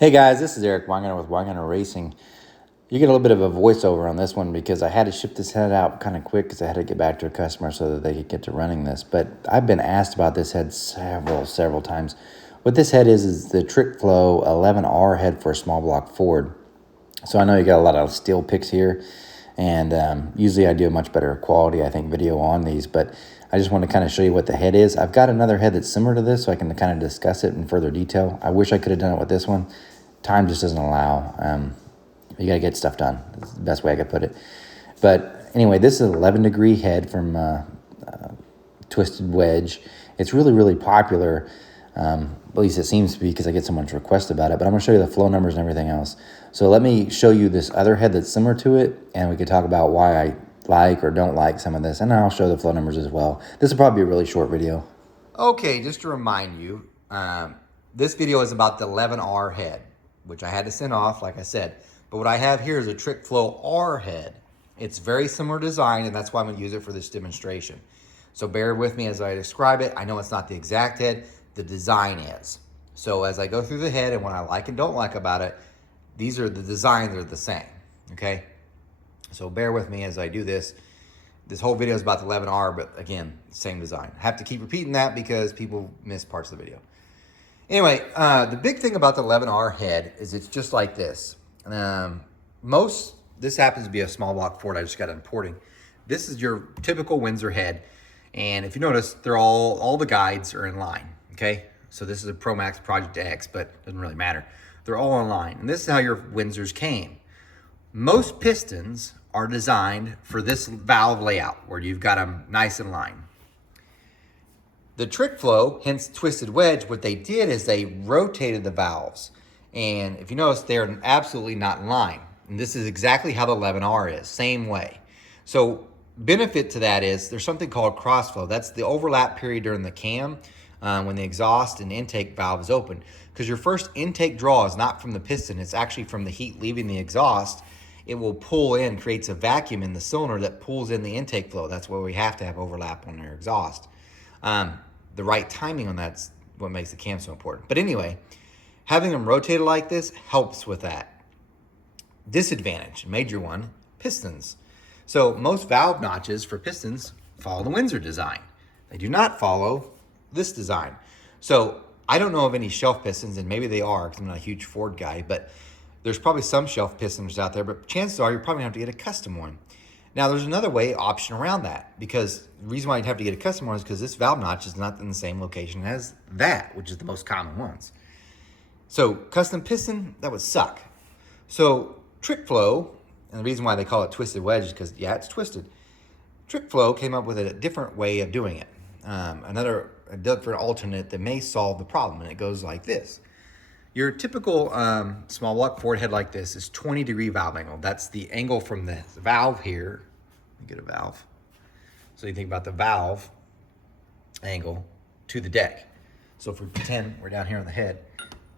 Hey guys, this is Eric Weingart with Weingart Racing. You get a little bit of a voiceover on this one because I had to ship this head out kind of quick because I had to get back to a customer so that they could get to running this. But I've been asked about this head several times. What this head is the Trick Flow 11R head for a small block Ford. So I know you got a lot of steel picks here, and usually I do a much better quality, I think, video on these, but I just want to kind of show you what the head is. I've got another head that's similar to this, so I can kind of discuss it in further detail. I wish I could have done it with this one. Time just doesn't allow. You got to get stuff done. That's the best way I could put it. But anyway, this is an 11-degree head from Twisted Wedge. It's really popular. At least it seems to be because I get so much request about it. But I'm going to show you the flow numbers and everything else. So let me show you this other head that's similar to it, and we can talk about why I like or don't like some of this. And I'll show the flow numbers as well. This will probably be a really short video. Okay, just to remind you, this video is about the 11R head, which I had to send off, like I said. But what I have here is a Trick Flow R head. It's very similar design, and that's why I'm going to use it for this demonstration. So bear with me as I describe it. I know it's not the exact head. The design is. So as I go through the head and what I like and don't like about it, these are the designs are the same, okay? So bear with me as I do this. This whole video is about the 11R, but again, same design. I have to keep repeating that because people miss parts of the video. Anyway, the big thing about the 11R head is it's just like this. This happens to be a small block Ford I just got done porting. This is your typical Windsor head. And if you notice, they're all the guides are in line, okay? So this is a ProMax Project X, but it doesn't really matter. They're all in line. And this is how your Windsors came. Most pistons are designed for this valve layout where you've got them nice in line. The Trick Flow, hence Twisted Wedge, what they did is they rotated the valves. And if you notice, they're absolutely not in line. And this is exactly how the 11R is, same way. So benefit to that is there's something called crossflow. That's the overlap period during the cam when the exhaust and intake valve is open. Because your first intake draw is not from the piston, it's actually from the heat leaving the exhaust. It will pull in, creates a vacuum in the cylinder that pulls in the intake flow. That's why we have to have overlap on our exhaust. The right timing on that's what makes the cam so important. But anyway, having them rotated like this helps with that. Disadvantage, major one, pistons. So most valve notches for pistons follow the Windsor design. They do not follow this design. So I don't know of any shelf pistons, and maybe they are because I'm not a huge Ford guy, but there's probably some shelf pistons out there, but chances are you're probably gonna have to get a custom one. Now there's another option around that, because the reason why you'd have to get a custom one is because this valve notch is not in the same location as that, which is the most common ones. So custom piston, that would suck. So Trick Flow, and the reason why they call it Twisted Wedge is because, yeah, it's twisted. Trick Flow came up with a different way of doing it. A different alternate that may solve the problem, and it goes like this. Your typical small block Ford head like this is 20-degree valve angle. That's the angle from the valve here. Let me get a valve. So you think about the valve angle to the deck. So if we pretend we're down here on the head,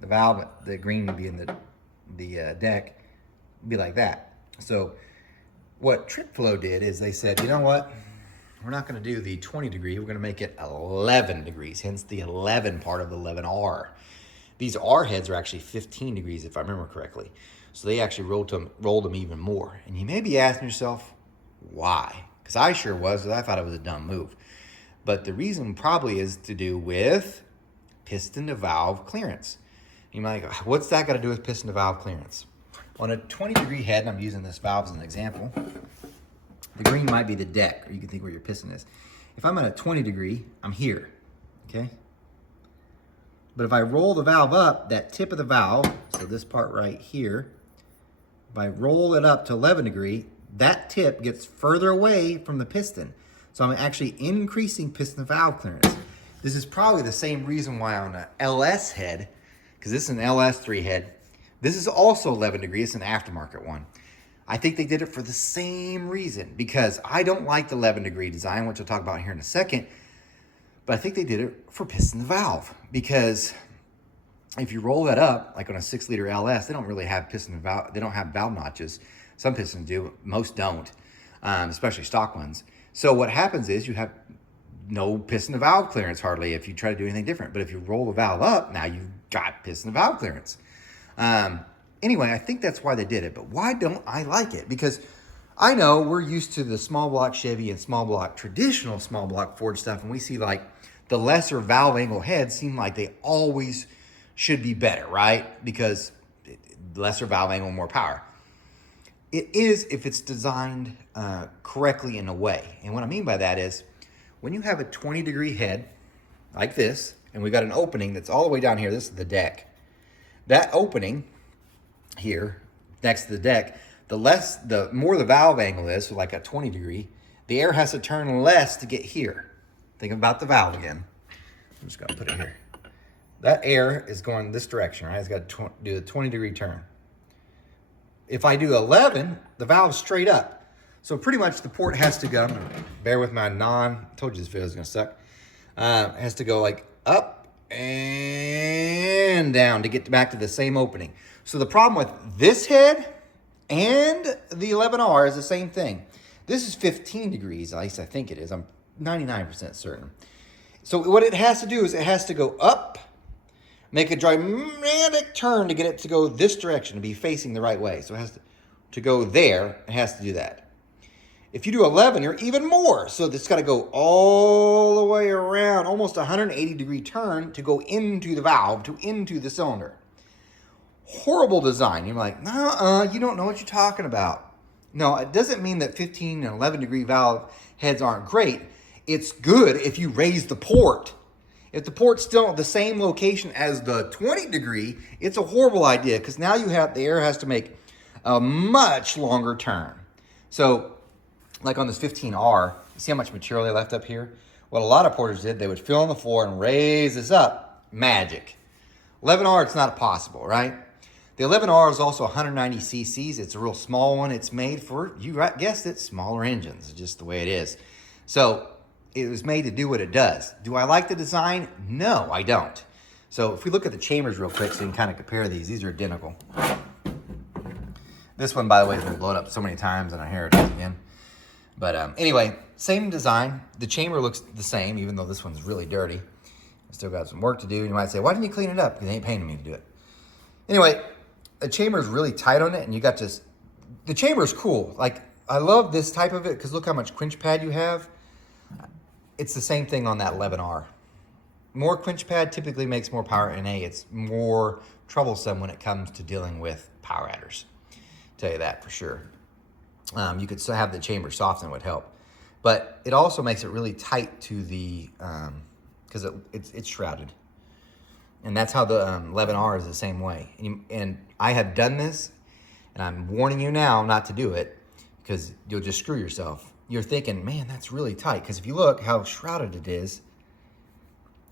the valve, the green would be in the deck, be like that. So what Trick Flow did is they said, you know what? We're not going to do the 20 degree. We're going to make it 11 degrees, hence the 11 part of the 11R. These R heads are actually 15 degrees, if I remember correctly. So they actually rolled them even more. And you may be asking yourself, why? Because I sure was, because I thought it was a dumb move. But the reason probably is to do with piston to valve clearance. You're like, what's that got to do with piston to valve clearance? On a 20-degree head, and I'm using this valve as an example, the green might be the deck, or you can think where your piston is. If I'm at a 20 degree, I'm here, okay? But if I roll the valve up, that tip of the valve, so this part right here, if I roll it up to 11 degree, that tip gets further away from the piston. So I'm actually increasing piston to valve clearance. This is probably the same reason why on an LS head, because this is an LS3 head, this is also 11 degrees, it's an aftermarket one. I think they did it for the same reason, because I don't like the 11-degree design, which I'll talk about here in a second. But I think they did it for piston to valve, because if you roll that up, like on a 6-liter LS, they don't really have piston to valve. They don't have valve notches. Some pistons do, most don't, especially stock ones. So what happens is you have no piston to valve clearance hardly if you try to do anything different. But if you roll the valve up, now you've got piston to valve clearance. Anyway, I think that's why they did it. But why don't I like it? Because I know we're used to the small block Chevy and traditional small block Ford stuff, and we see like the lesser valve angle heads seem like they always should be better, right? Because lesser valve angle, more power. It is if it's designed correctly in a way. And what I mean by that is when you have a 20-degree head like this, and we got an opening that's all the way down here, this is the deck. That opening here next to the deck, the more the valve angle is, so like a 20-degree, the air has to turn less to get here. Think about the valve again. I'm just gonna put it here. That air is going this direction, right? It's got to do a 20-degree turn. If I do 11, the valve's straight up. So pretty much the port has to go, bear with my told you this video is gonna suck. Has to go like up and down to get back to the same opening. So the problem with this head and the 11R is the same thing. This is 15 degrees, at least I think it is. I'm 99% certain. So what it has to do is it has to go up, make a dramatic turn to get it to go this direction, to be facing the right way. So it has to go there, it has to do that. If you do 11, you're even more. So it's got to go all the way around, almost 180-degree turn to go into the valve, into the cylinder. Horrible design. You're like, you don't know what you're talking about. No, it doesn't mean that 15 and 11-degree valve heads aren't great. It's good if you raise the port. If the port's still at the same location as the 20-degree, it's a horrible idea because now the air has to make a much longer turn. So, like on this 15R, you see how much material they left up here? What a lot of porters did, they would fill on the floor and raise this up. Magic. 11R, it's not possible, right? The 11R is also 190 cc's. It's a real small one. It's made for, you guessed it, smaller engines. It's just the way it is. So it was made to do what it does. Do I like the design? No, I don't. So if we look at the chambers real quick so you can kind of compare these are identical. This one, by the way, has been blown up so many times and here it is again. But anyway, same design. The chamber looks the same, even though this one's really dirty. I still got some work to do. You might say, why didn't you clean it up? Because they ain't paying me to do it. Anyway, the chamber is really tight on it, and you got this. The chamber is cool. Like, I love this type of it because look how much quench pad you have. It's the same thing on that 11R. More quench pad typically makes more power, and it's more troublesome when it comes to dealing with power adders. Tell you that for sure. You could still have the chamber soften, would help. But it also makes it really tight to the, because it's shrouded. And that's how the 11R is the same way. And I have done this, and I'm warning you now not to do it, because you'll just screw yourself. You're thinking, man, that's really tight. Because if you look how shrouded it is,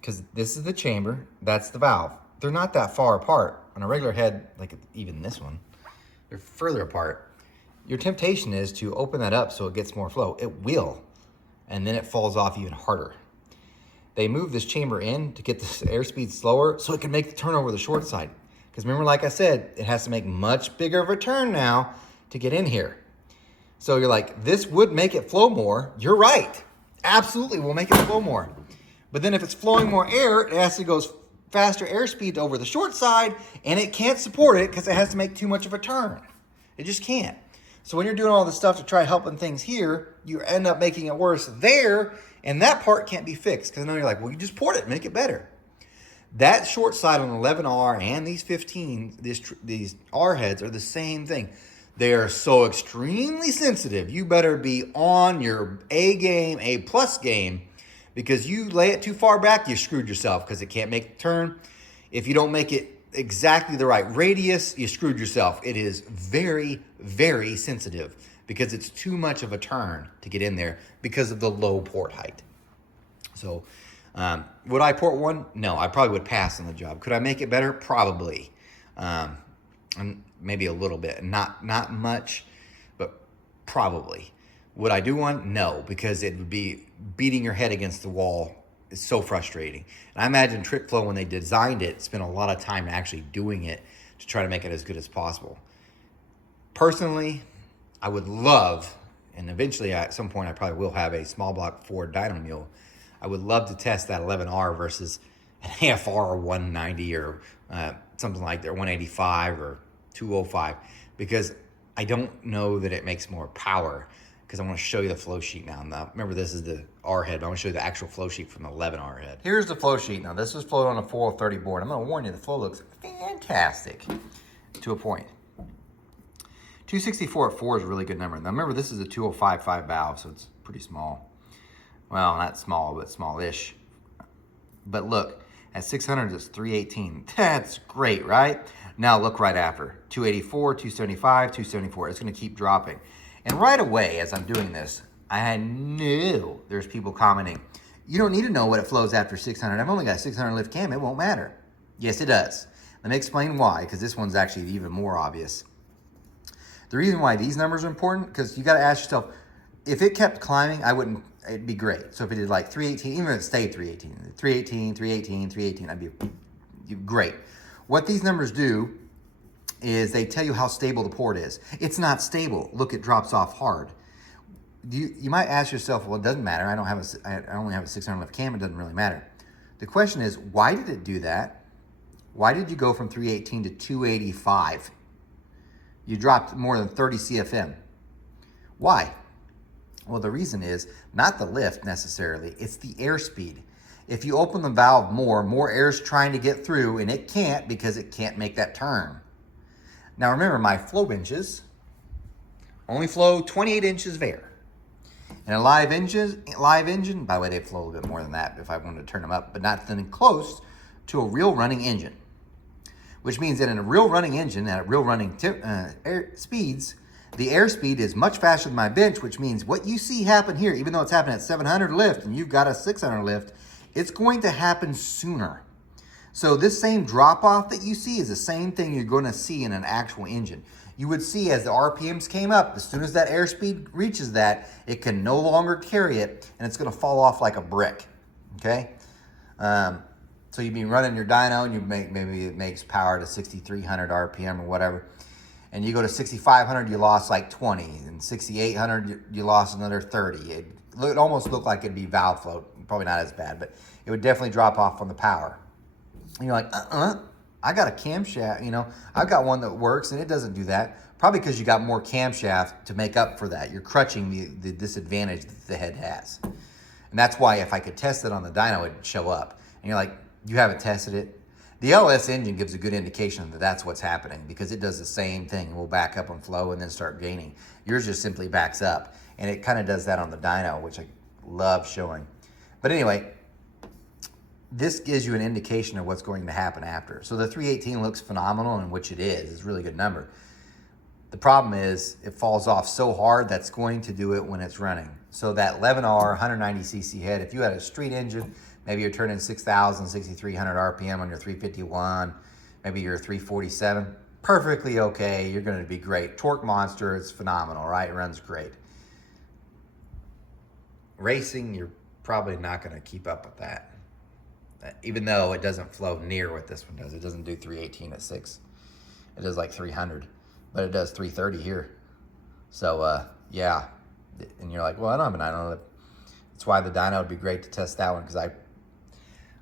because this is the chamber, that's the valve. They're not that far apart. On a regular head, like even this one, they're further apart. Your temptation is to open that up so it gets more flow. It will, and then it falls off even harder. They move this chamber in to get the airspeed slower so it can make the turn over the short side. Because remember, like I said, it has to make much bigger of a turn now to get in here. So you're like, this would make it flow more. You're right. Absolutely will make it flow more. But then if it's flowing more air, it has to go faster airspeed over the short side, and it can't support it because it has to make too much of a turn. It just can't. So when you're doing all this stuff to try helping things here, you end up making it worse there, and that part can't be fixed. Because I know you're like, well, you just port it, make it better. That short side on 11R and these 15, these R heads are the same thing. They are so extremely sensitive. You better be on your A game, A plus game, because you lay it too far back, you screwed yourself because it can't make the turn. If you don't make it exactly the right radius, you screwed yourself. It is very, very sensitive because it's too much of a turn to get in there because of the low port height. So would I port one? No, I probably would pass on the job. Could I make it better? Probably. And maybe a little bit, not much, but probably. Would I do one? No, because it would be beating your head against the wall. It's so frustrating. And I imagine Trick Flow, when they designed it, spent a lot of time actually doing it to try to make it as good as possible. Personally, I would love, and eventually at some point I probably will have a small block Ford dyno mule. I would love to test that 11R versus an AFR 190 or something like their 185 or 205 because I don't know that it makes more power, because I want to show you the flow sheet now. Now, remember, this is the R head, but I want to show you the actual flow sheet from the 11R head. Here's the flow sheet. Now, this was flowed on a 4030 board. I'm going to warn you, the flow looks fantastic to a point. 264 at 4 is a really good number. Now, remember, this is a 205.5 valve, so it's pretty small. Well, not small, but smallish. But look, at 600, it's 318. That's great, right? Now look right after. 284, 275, 274. It's going to keep dropping. And right away, as I'm doing this, I knew there's people commenting, you don't need to know what it flows after 600. I've only got a 600 lift cam. It won't matter. Yes, it does. Let me explain why, because this one's actually even more obvious. The reason why these numbers are important, because you got to ask yourself, if it kept climbing, it'd be great. So if it did like 318, even if it stayed 318, 318, 318, 318, I'd be great. What these numbers do is they tell you how stable the port is. It's not stable. Look, it drops off hard. You might ask yourself, well, it doesn't matter. I only have a 600 lift cam. It doesn't really matter. The question is, why did it do that? Why did you go from 318 to 285? You dropped more than 30 CFM. Why? Well, the reason is not the lift necessarily. It's the airspeed. If you open the valve more air's trying to get through, and it can't because it can't make that turn. Now remember, my flow benches only flow 28 inches of air. And a live engine, by the way, they flow a little bit more than that if I wanted to turn them up, but not anything close to a real running engine. Which means that in a real running engine, at real running air speeds, the airspeed is much faster than my bench, which means what you see happen here, even though it's happening at 700 lift and you've got a 600 lift, it's going to happen sooner. So this same drop-off that you see is the same thing you're going to see in an actual engine. You would see as the RPMs came up, as soon as that airspeed reaches that, it can no longer carry it, and it's going to fall off like a brick, okay? So you'd be running your dyno, and maybe it makes power to 6,300 RPM or whatever, and you go to 6,500, you lost like 20, and 6,800, you lost another 30. It almost looked like it'd be valve float. Probably not as bad, but it would definitely drop off on the power. And you're like, I got a camshaft, I've got one that works and it doesn't do that. Probably because you got more camshaft to make up for that. You're crutching the disadvantage that the head has. And that's why if I could test it on the dyno, it'd show up. And you're like, you haven't tested it? The LS engine gives a good indication that that's what's happening, because it does the same thing. It will back up and flow and then start gaining. Yours just simply backs up. And it kind of does that on the dyno, which I love showing. But anyway, this gives you an indication of what's going to happen after. So the 318 looks phenomenal, and which it is. It's a really good number. The problem is it falls off so hard that's going to do it when it's running. So that 11R 190cc head, if you had a street engine, maybe you're turning 6,000, 6,300 RPM on your 351, maybe your 347, perfectly okay. You're going to be great. Torque monster, it's phenomenal, right? It runs great. Racing, you're probably not going to keep up with that. Even though it doesn't flow near what this one does. It doesn't do 318 at 6. It does like 300, but it does 330 here. So, yeah. And you're like, well, I don't have an dyno. That's why the dyno would be great to test that one, because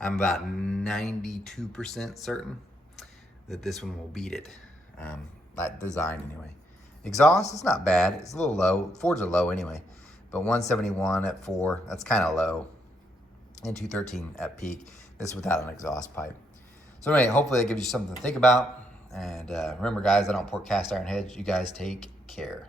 I'm about 92% certain that this one will beat it. That design, anyway. Exhaust, it's not bad. It's a little low. Fords are low anyway. But 171 at 4, that's kind of low. And 213 at peak. This without an exhaust pipe. So anyway, hopefully that gives you something to think about. And remember, guys, I don't pour cast iron heads. You guys take care.